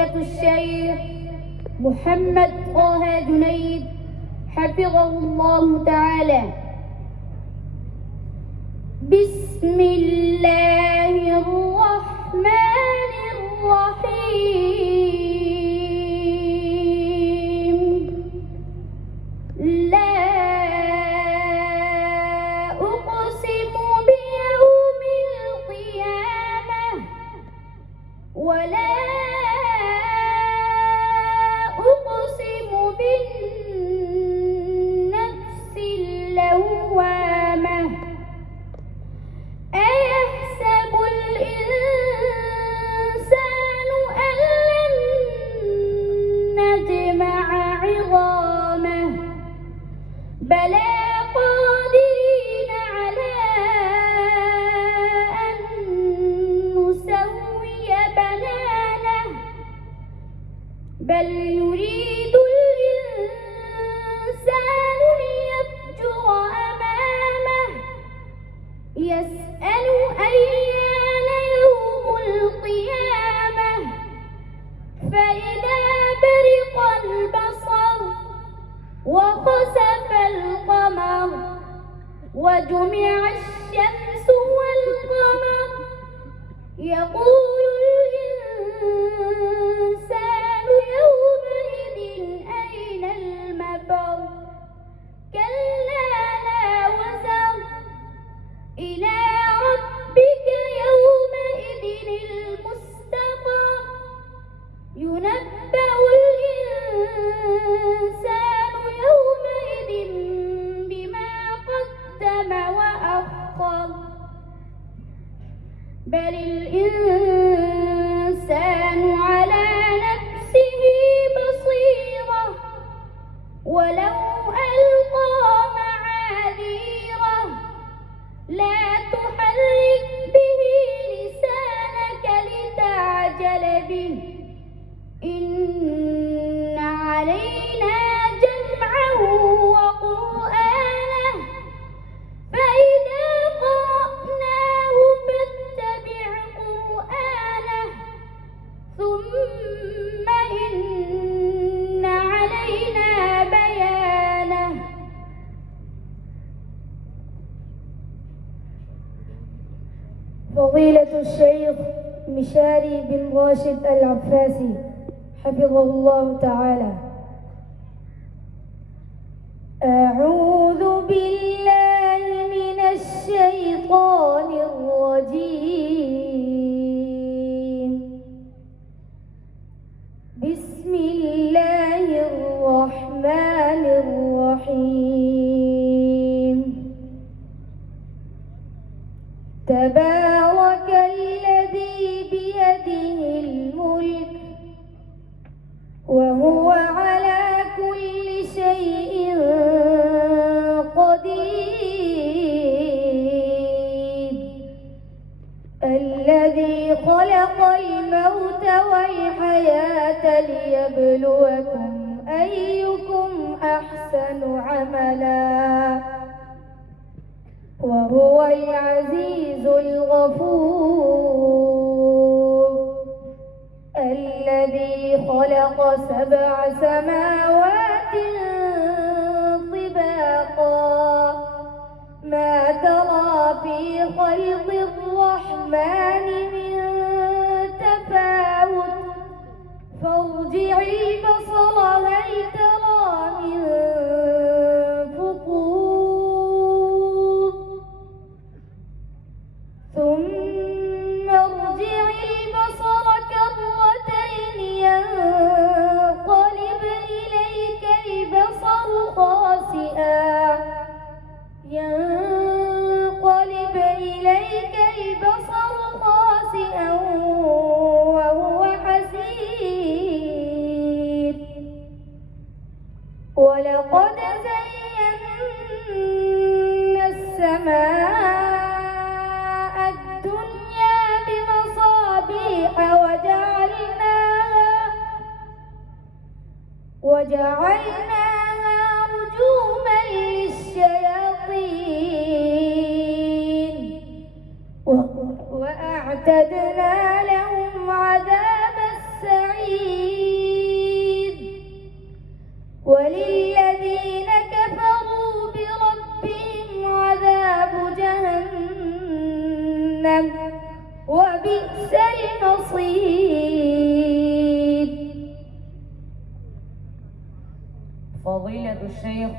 الشيخ محمد طه جنيد حفظه الله تعالى. بسم الله الرحمن الرحيم. لا أقسم بيوم القيامة ولا أقسم بالنفس اللوامة. أيحسب الإنسان أن لن نجمع عظامه بلى قادرين على أن نسوي بنانه بل يريد الإنسان ليفجر أمامه يسأل أيان يوم القيامة فإذا برق البصر وخسف القمر وجمع الشمس والقمر يقول الإنسان يومئذ أين المفر. كلا لا وزر إلى ربك يومئذ المستقر. ينبأ الإنسان يومئذ بما قدم وأخر بل الإنسان على نفسه بصيرة ولو ألقى معاذيره. لا تحرك به لسانك لتعجل به إن علينا جمعه وقرآنه فإذا قرأناه فاتبع قرآنه ثم إن علينا بيانه. فضيلة الشيخ مشاري بن راشد العباسي حفظه الله تعالى. أعوذ بالله من الشيطان الرجيم. بسم الله الرحمن الرحيم. تبارك الذي بيده الملك وهو على كل شيء قدير. الذي خلق الموت والحياة ليبلوكم أيكم أحسن عملا وهو العزيز الغفور. الذي خلق 7 سماوات طباقا ما ترى في خلق الرحمن من تفاوت فارجع البصر هل ترى من فطور ثم ارجع البصر كرتين ينقلب إليك البصر خاسئا وهو حسير. ولقد زينا السماء الدنيا بمصابيح وجعلناها رجوما للشياطين وأعتدنا لهم عذاب السعير. وبئس المصير. فضيلة الشيخ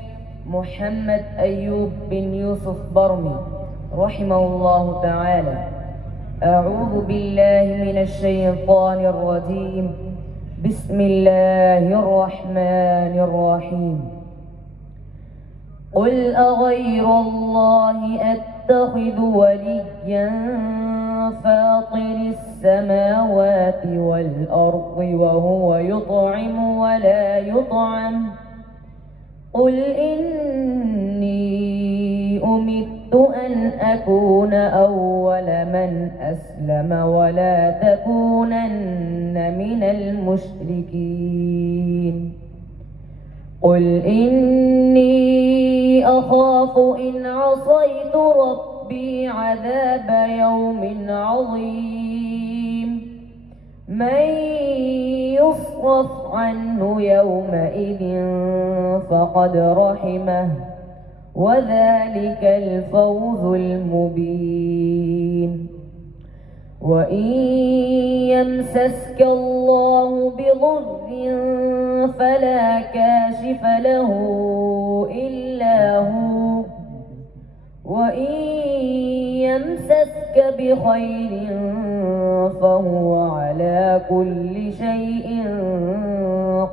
محمد أيوب بن يوسف برمي رحمه الله تعالى: أعوذ بالله من الشيطان الرجيم. بسم الله الرحمن الرحيم. قل أغير الله أتخذ وليا فاطر السماوات والأرض وهو يطعم ولا يطعم. قل إني أمرت أن أكون أول من أسلم ولا تكونن من المشركين. قل إني أخاف إن عصيت ربي عذاب يوم عظيم. من يصرف عنه يومئذ فقد رحمه وذلك الفوز المبين. وإن يمسسك الله بضر فلا كاشف له إلا هو، وإن يمسسك بخير فهو على كل شيء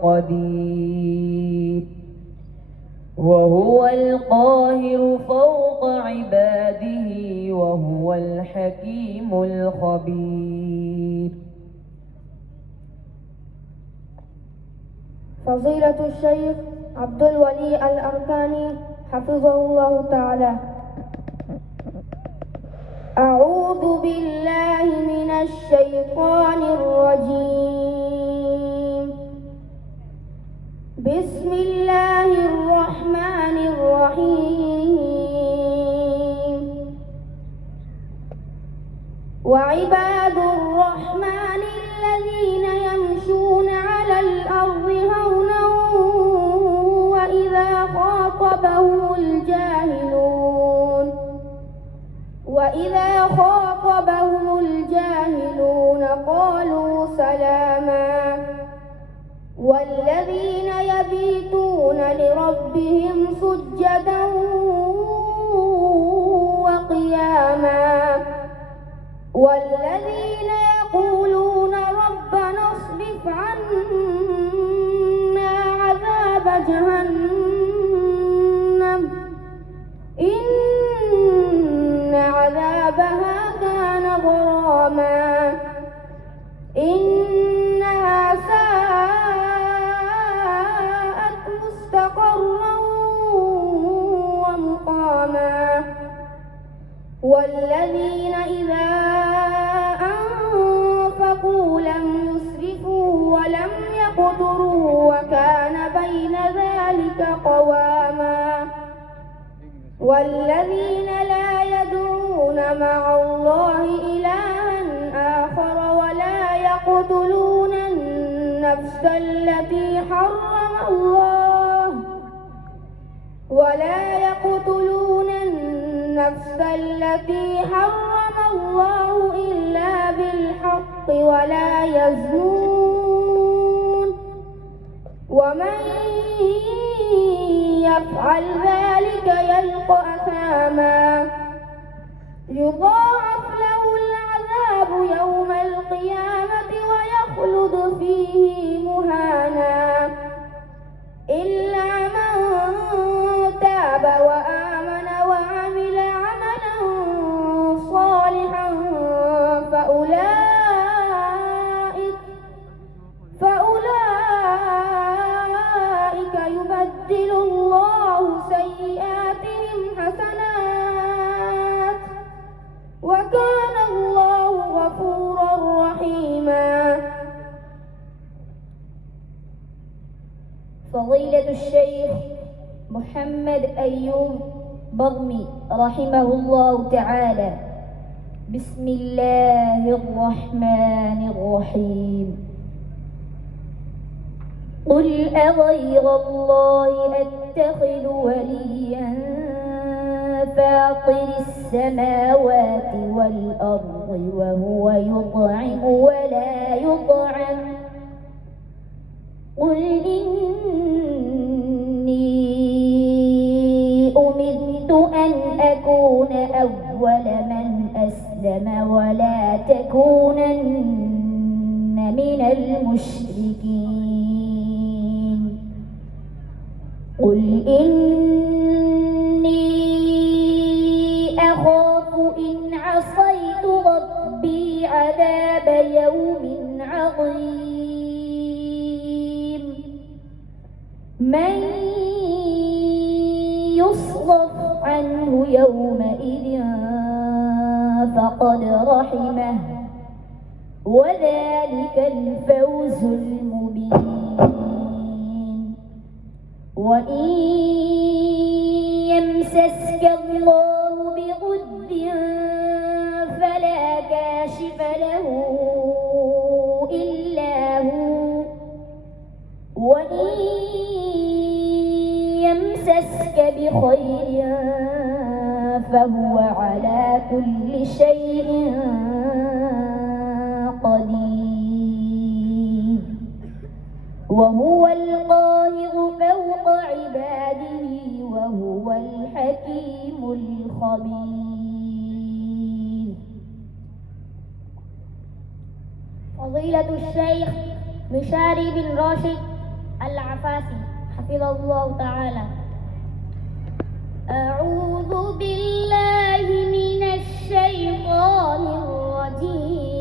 قدير. وهو القاهر فوق عباده وهو الحكيم الخبير. فضيلة الشيخ عبد الولي الأركاني حفظه الله تعالى: أعوذ بالله من الشيطان الرجيم. بسم الله الرحمن الرحيم. وعباد الرحمن الذين يمشون على الأرض هونا وإذا خاطبهم الجاهلون قالوا سلاما. والذين يبيتون لربهم سجدا وقياما. والذين يقولون ربنا اصرف عنا عذاب جهنم إن عذابها كان غراما إنها ساءت مستقرا ومقاما. والذين إذا أنفقوا لم يسرفوا ولم يقتروا وكان بين ذلك قواما. والذين لا يدعون مع الله إلها آخر ولا يقتلون النفس التي حرم الله إلا بالحق ولا يزنون ومن يفعل ذلك يلقى أثاما يضاعف له العذاب يوم القيامة ويخلد فيه مهانا إلا من تاب وآمن وعمل عملا صالحا فأولئك يبدل الله سيئاتهم حسنات وكان الله غفورا رحيما. فضيلة الشيخ محمد أيوب برمي رحمه الله تعالى: بسم الله الرحمن الرحيم. قل أغير الله أتخذ وليا فاطر السماوات والأرض الأرض وهو يطعم ولا يطعم قل إني أمرت أن أكون أول من أسلم ولا تكونن من المشركين قل إني أخاف إن عصيت ربي عذاب يوم عظيم من يصرف عنه يومئذ فقد رحمه وذلك الفوز المبين وإن يمسسك الله بضر فلا كاشف له إلا هو وإن يمسسك بخير فهو على كل شيء قدير وهو القاهر فوق عباده وهو الحكيم الخبير. فضيلة الشيخ مشاري بن راشد العفاسي حفظه الله تعالى. أعوذ بالله من الشيطان الرجيم.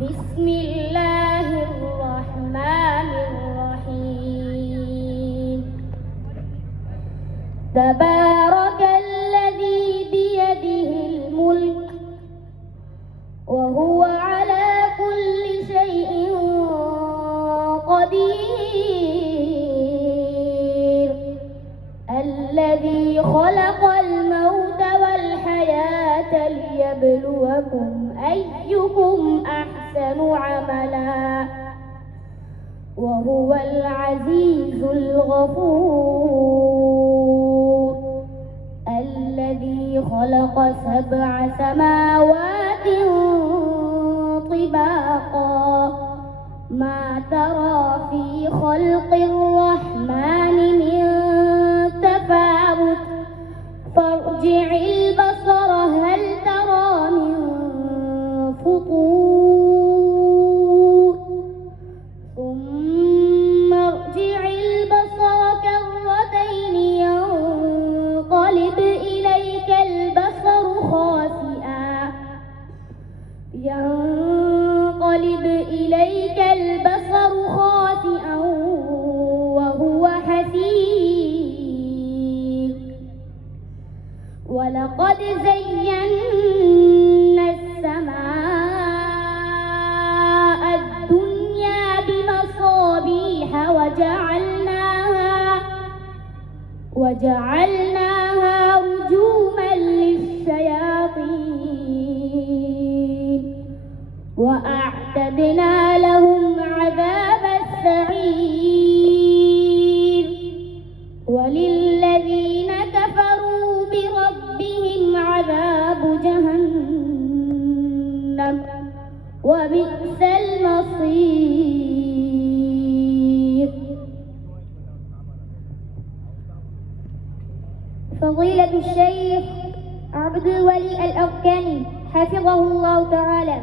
بسم الله الرحمن الرحيم. تبارك الذي بيده الملك وهو على كل شيء قدير الذي خلق الموت والحياة ليبلوكم أيكم أحسن عملا وهو العزيز الغفور الذي خلق 7 سماوات طباقا ما ترى في خلق الرحمن من تفاوت فارجع البصر هل ترى من فطور ثم ارجع البصر كرتين ينقلب إليك البصر خاسئا وهو حسير ولقد زينا السماء الدنيا بمصابيح وجعلناها رجوما للشياطين وأعتدنا لهم عذاب السعير وللذين كفروا بربهم عذاب جهنم وبئس المصير. فضيلة الشيخ عبد الولي الأركاني حفظه الله تعالى.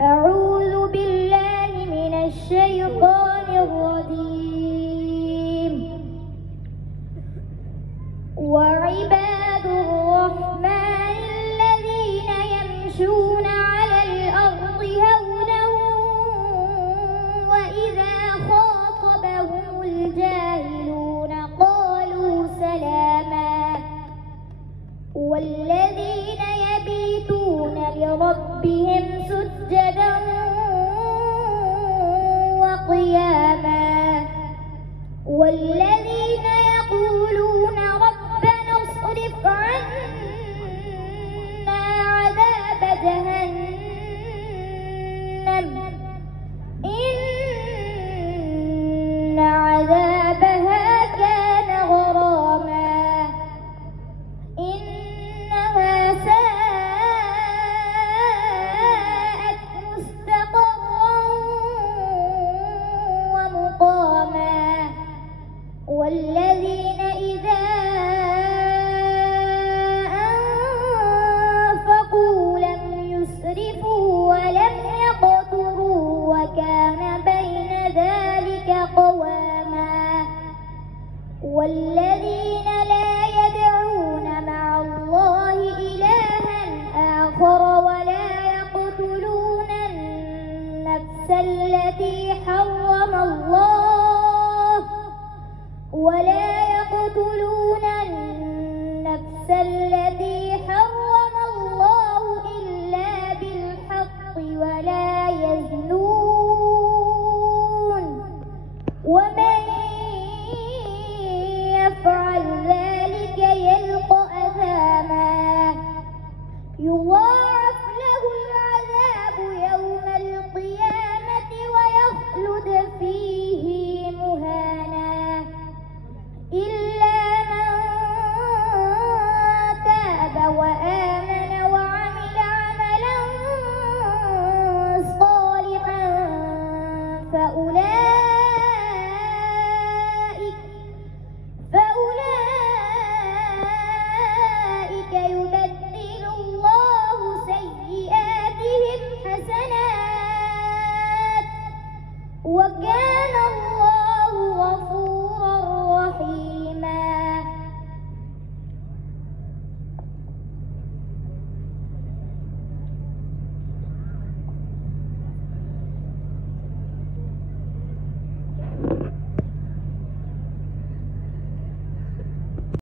أعوذ بالله من الشيطان الرجيم. وعباد الرحمن الذين يمشون على الأرض هونا وإذا خاطبهم الجاهلون قالوا سلاما والذين يبيتون لربهم سجدا وقياما والذين يقولون ربنا اصرف عنا عذاب جهنم والذين لا يدعون مع الله إلها آخر ولا يقتلون النفس التي حرم الله إلا بالحق ولا يزنون